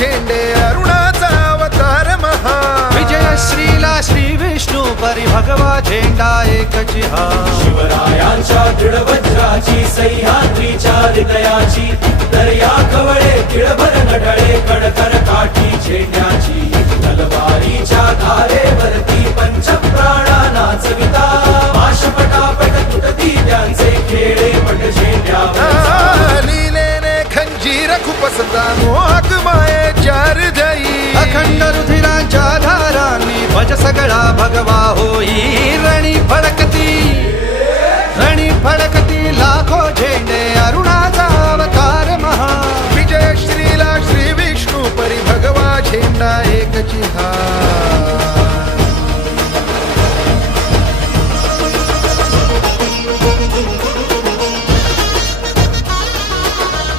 झेंडे अरुणाचा अवतार महा विजयश्रीला श्री विष्णू परी भगवा झेंडा एकची हा शिवरायांच्या दृढवज्राची सह्याद्रीच्या हृदयाची दर्या खवळे तिळभर नडळे कडकर काठी झेंड्याची तलवारीच्या धारेवरती पंचप्राणा नाचविता पाशपटापट तुटती त्यांचे खेळे पट झेंड्यावर लीलेने खंजीर खुपसता मोहक मायेच्या हृदयी अखंड रुधिरांच्या धारांनी भज सगळा भगवा होई रणी फडकती लाखो झेंडे